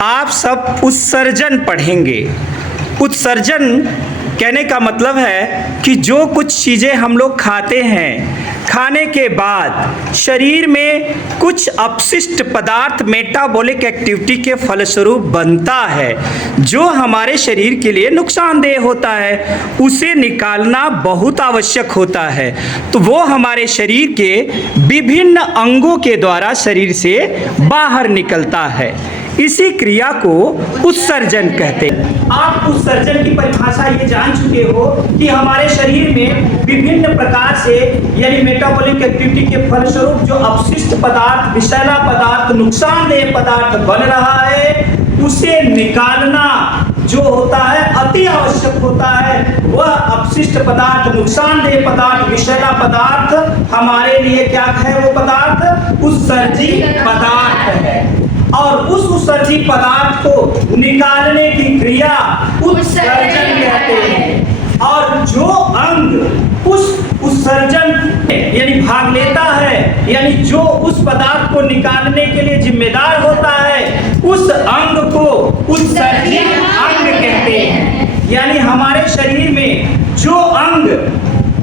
आप सब उत्सर्जन पढ़ेंगे। उत्सर्जन कहने का मतलब है कि जो कुछ चीज़ें हम लोग खाते हैं, खाने के बाद शरीर में कुछ अपशिष्ट पदार्थ मेटाबॉलिक एक्टिविटी के फलस्वरूप बनता है, जो हमारे शरीर के लिए नुकसानदेह होता है, उसे निकालना बहुत आवश्यक होता है। तो वो हमारे शरीर के विभिन्न अंगों के द्वारा शरीर से बाहर निकलता है। इसी क्रिया को उत्सर्जन कहते हैं। आप उत्सर्जन की परिभाषा ये जान चुके हो कि हमारे शरीर में विभिन्न प्रकार से यानी मेटाबॉलिक एक्टिविटी के फलस्वरूप जो अपशिष्ट पदार्थ, विषैला पदार्थ, नुकसानदेह पदार्थ बन रहा है, उसे निकालना जो होता है अति आवश्यक होता है। वह अपशिष्ट पदार्थ, नुकसानदेह पदार्थ, विषैला पदार्थ हमारे लिए क्या है? वो पदार्थ उत्सर्जी पदार्थ है। और उस उत्सर्जी पदार्थ को निकालने की क्रिया उत्सर्जन कहते हैं। और जो अंग उस उत्सर्जन यानी भाग लेता है, यानी जो उस पदार्थ को निकालने के लिए जिम्मेदार होता है, उस अंग को उत्सर्जी अंग कहते हैं। यानी हमारे शरीर में जो अंग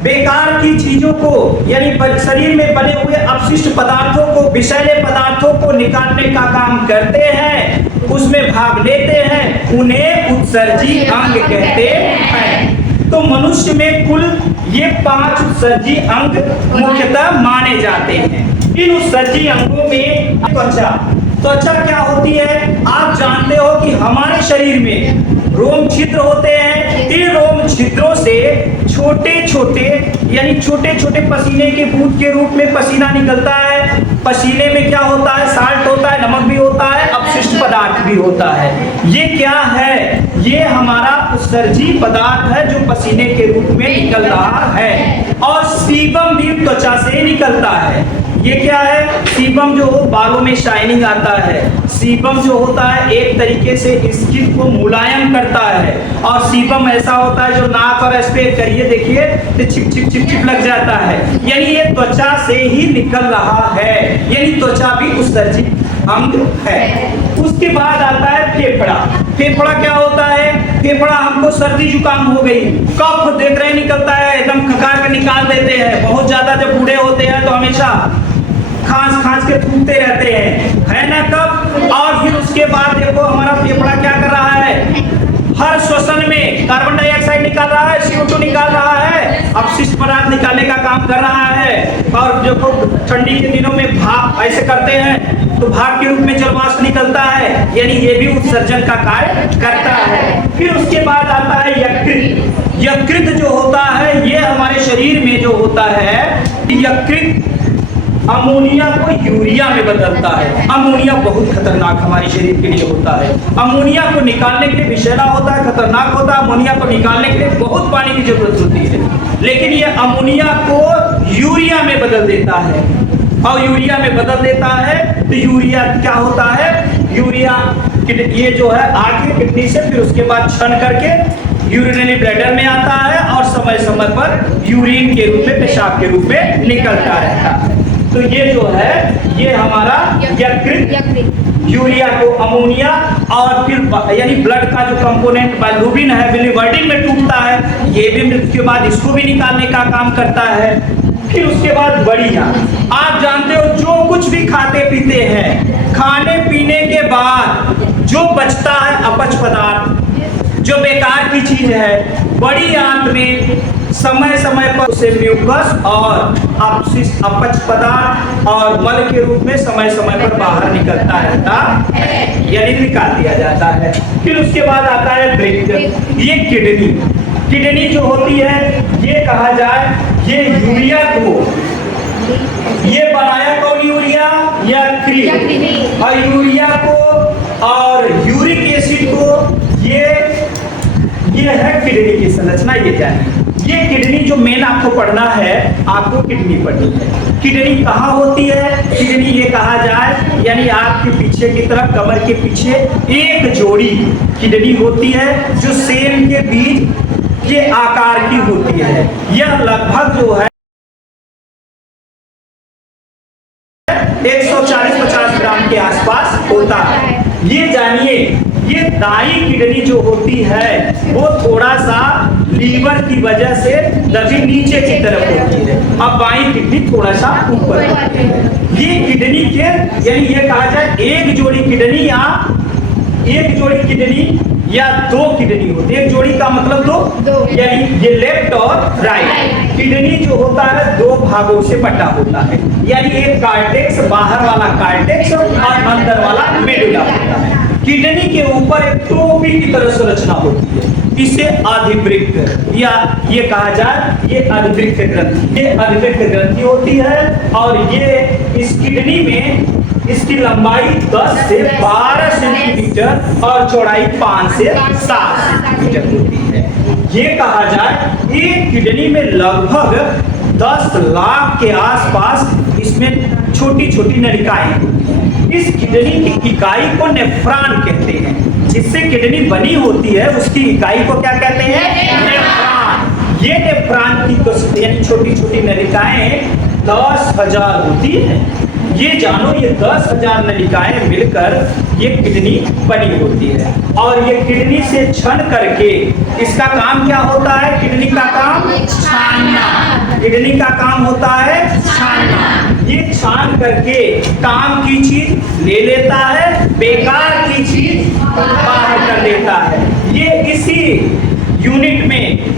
बेकार की चीजों को यानी शरीर में बने हुए अपशिष्ट पदार्थों को, विषैले पदार्थों को निकालने का काम करते हैं, उसमें भाग लेते हैं, उन्हें उत्सर्जी अंग कहते हैं। तो मनुष्य में कुल ये 5 उत्सर्जी अंग मुख्यतः माने जाते हैं। इन उत्सर्जी अंगों में त्वचा क्या होती है? आप जानते हो कि हमारे शरीर में रोम छिद्र होते हैं। इन रोम छिद्रों से छोटे छोटे पसीने के बूंद के रूप में पसीना निकलता है। पसीने में क्या होता है? साल्ट होता है, नमक भी होता है, अपशिष्ट पदार्थ भी होता है। ये क्या है? ये हमारा उत्सर्जी पदार्थ है जो पसीने के रूप में निकल रहा है। और सीबम भी त्वचा से निकलता है। ये क्या है? सीबम जो बालों में शाइनिंग आता है। सीबम जो होता है एक तरीके से स्किन को मुलायम करता है। और सीबम ऐसा होता है जो नाक और इस पे करिए देखिए तो चिप चिप चिप चिप लग जाता है। यानी ये त्वचा से ही निकल रहा है, यानी त्वचा भी उत्सर्जी अंग है। उसके बाद आता है फेफड़ा। फेफड़ा क्या होता है? फेफड़ा हमको सर्दी जुकाम हो गई, कफ देख रहे निकलता है, एकदम खकार के निकाल देते हैं। बहुत ज्यादा जब बूढ़े होते हैं तो हमेशा खांस के थूकते रहते हैं, है ना कफ। और फिर उसके बाद देखो हमारा फेफड़ा क्या कर रहा है? हर श्वसन में कार्बन डाइऑक्साइड निकाल रहा है, CO2 निकाल रहा है, अपशिष्ट पदार्थ निकालने का काम कर रहा है। और देखो ठंडी के दिनों में भाप ऐसे करते हैं तो भाप के रूप में जल वाष्प निकलता है, यानी ये भी उत्सर्जन का कार्य करता है। फिर उसके बाद आता है यकृत। यकृत जो होता है ये हमारे शरीर में जो होता है, यकृत अमोनिया को यूरिया में बदलता है। अमोनिया बहुत खतरनाक हमारे शरीर के लिए होता है। अमोनिया को निकालने के लिए विषैला होता है, खतरनाक होता है। अमोनिया को निकालने के लिए बहुत पानी की जरूरत होती है, लेकिन ये अमोनिया को यूरिया में बदल देता है। और यूरिया में बदल देता है तो यूरिया क्या होता है? यूरिया ये जो है आगे किडनी से फिर उसके बाद छन करके यूरिनरी ब्लैडर में आता है और समय समय पर यूरिन के रूप में, पेशाब के रूप में निकलता रहता है। तो ये जो है ये हमारा यकृत यूरिया को अमोनिया और फिर यानी ब्लड का जो कंपोनेंट बाइल्रुबिन है बिलिवर्डिन में टूटता है, ये भी मृत्यु के बाद इसको भी निकालने का काम करता है। फिर उसके बाद बढ़िया, आप जानते हो जो कुछ भी खाते पीते हैं, खाने पीने के बाद जो बचता है अपच पदार्थ, जो बेकार की चीज है, बड़ी आंत में समय समय पर उसे म्यूकस और अपच पदार्थ और मल के रूप में समय समय पर बाहर निकलता रहता है, यानी निकाल दिया जाता है। फिर उसके बाद आता है वृक्क। ये किडनी जो होती है, ये कहा जाए ये यूरिया को ये बनाया कौन? यूरिया या यकृत। और यूरिया को और यूरिक एसिड को ये है किडनी की संरचना। ये क्या है? ये किडनी जो मेन आपको पढ़ना है, आपको किडनी पढ़नी है। किडनी कहाँ होती है? किडनी ये कहा जाए यानी आपके पीछे की तरफ कमर के पीछे एक जोड़ी किडनी होती है जो सेम के बीज के आकार की होती है। यह लगभग जो है 140-50 ग्राम के आसपास होता है। ये जानिए, ये दाई किडनी जो होती है वो थोड़ा सा लीवर की वजह से दबी नीचे की तरफ होती है, अब बाई किडनी थोड़ा सा ऊपर होती है। ये किडनी के यानी ये कहा जाए एक जोड़ी किडनी या दो किडनी होती है। एक जोड़ी का मतलब दो, यानी ये लेफ्ट और राइट। किडनी जो होता है दो भागों से बटा होता है, यानी एक कार्टेक्स, बाहर वाला कार्टेक्स और अंदर वाला मेडुला होता है। किडनी के ऊपर एक टोपी की तरह संरचना होती है, इसे अधिवृक्क या ये कहा जाए ये अधिवृक्क ग्रंथि, ये अधिवृक्क ग्रंथि होती है। और ये इस किडनी में इसकी लंबाई 10 से 12 सेंटीमीटर और चौड़ाई 5 से 7 सेंटीमीटर होती है। ये कहा जाए एक किडनी में लगभग 10 लाख के आसपास इसमें छोटी छोटी नलिकाएं होती हैं। इस किडनी की इकाई को नेफ्रॉन कहते हैं। जिससे किडनी बनी होती है उसकी इकाई को क्या कहते हैं? नेफ्रॉन। ये नेफ्रॉन की यानी छोटी छोटी नलिकाएं 10,000 होती है। ये जानो, ये 10,000 नलिकाएं मिलकर ये किडनी बनी होती है। और ये किडनी से छन करके इसका काम क्या होता है? किडनी का काम छानना। किडनी का काम होता है छानना। ये छान करके काम की चीज ले लेता है, बेकार की चीज बाहर कर देता है। ये किसी यूनिट में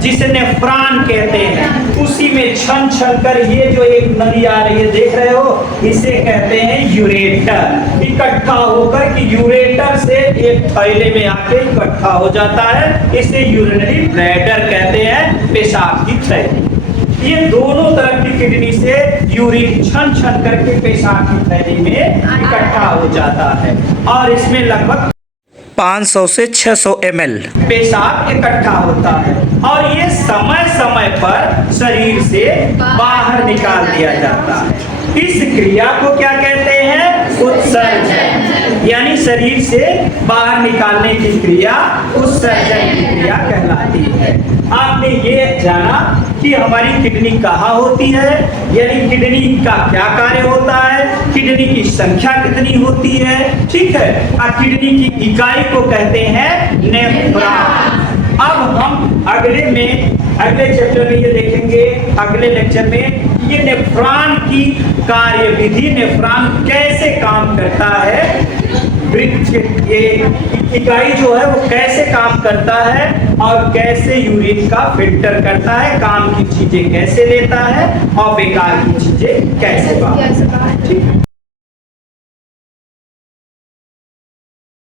जिसे नेफ्रॉन कहते हैं, उसी में छन छन कर ये जो एक नली आ रही है देख रहे हो, इसे कहते हैं यूरेटर। इकट्ठा होकर कि यूरेटर से एक थैले में आके इकट्ठा हो जाता है, इसे यूरिनरी ब्लैडर कहते हैं, पेशाब की थैली। ये दोनों तरफ की किडनी से यूरिन छन छन करके पेशाब की थैली में इकट्ठा हो जाता है और इसमें लगभग 500 से 600 ml पेशाब इकट्ठा होता है और ये समय समय पर शरीर से बाहर निकाल दिया जाता है। इस क्रिया को क्या कहते हैं? उत्सर्जन। यानी शरीर से बाहर निकालने की क्रिया उत्सर्जन की क्रिया कहलाती है। आपने ये जाना कि हमारी किडनी कहाँ होती है, यानी किडनी का क्या कार्य होता है, किडनी की संख्या कितनी होती है, ठीक है। किडनी की इकाई को कहते हैं नेफ्रॉन। अब हम अगले चैप्टर में ये देखेंगे, अगले लेक्चर में ये नेफ्रॉन की कार्यविधि, नेफ्रॉन कैसे काम करता है, ये इकाई जो है वो कैसे काम करता है और कैसे यूरिन का फिल्टर करता है, काम की चीजें कैसे लेता है और बेकार की चीजें कैसे बाहर।